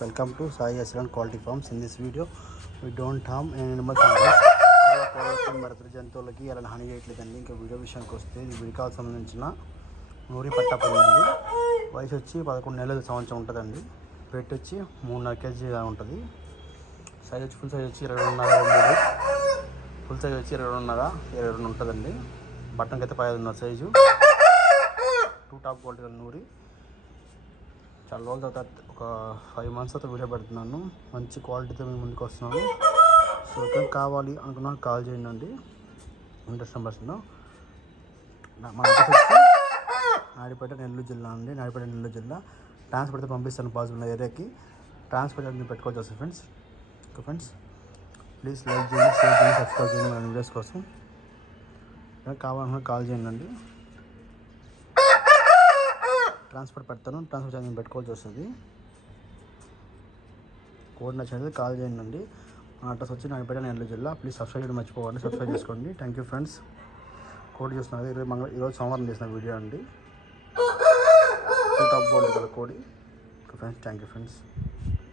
welcome to Sai Asran Quality Farms. In this video we don't harm any animals unless మరొక జంతువులకి అలా హాని చేయట్లేదండి. ఇంకా వీడియో విషయానికి వస్తే ఇది విడికాలకు సంబంధించిన నూరి పట్టా పొందండి. వయసు వచ్చి 11 నెలల సంవత్సరం ఉంటుందండి. వెయిట్ వచ్చి 3.5 kg ఉంటుంది. సైజ్ వచ్చి ఫుల్ సైజ్ వచ్చి 22.5 ఫుల్ సైజ్ వచ్చి 22.5 ఉంటుందండి. బట్టన్కి అయితే 5 సైజు 2 టాప్ క్వాలిటీ నూరి. చాలా రోజుల తర్వాత ఒక 5 months తర్వాత వీడియో పెడుతున్నాను. మంచి క్వాలిటీతో మేము ముందుకు వస్తున్నాను. సో ఇక్కడ కావాలి అనుకున్నా కాల్ చేయండి అండి. ఇంట్రెస్ట్ నెంబర్స్లో మన అడ్రస్ వచ్చి నాయుడుపేట నెల్లూరు జిల్లా అండి. నాయుడుపేట నెల్లూరు జిల్లా. ట్రాన్స్పోర్ట్ అయితే పంపిస్తాను పాసిబుల్ ఏరియాకి. ట్రాన్స్పోర్ట్ అయితే పెట్టుకోవచ్చు వస్తుంది friends. Okay friends, please like చేయండి, షేర్ చేయండి, సబ్స్క్రైబ్ చేయండి మన వీడియోస్ కోసం. కావాలన్నా కాల్ చేయండి అండి. ట్రాన్స్పోర్ట్ పెడతాను, ట్రాన్స్పోర్ట్ ఛార్జ్ పెట్టుకోవాల్సి వస్తుంది. కోడ్ నచ్చినది కాల్ చేయండి అండి. మా అడ్రస్ వచ్చి నాయుడుపేట నెల్లూరు జిల్లా. ప్లీజ్ సబ్స్క్రైబ్ చేయడం మర్చిపోకండి, సబ్స్క్రైబ్ చేసుకోండి. Thank you friends. కోడ్ చూస్తున్నారు ఈరోజు సోమవారం చేసిన వీడియో అండి. టాప్ గోల్డ్ కలర్ కోడి. Okay friends, thank you friends.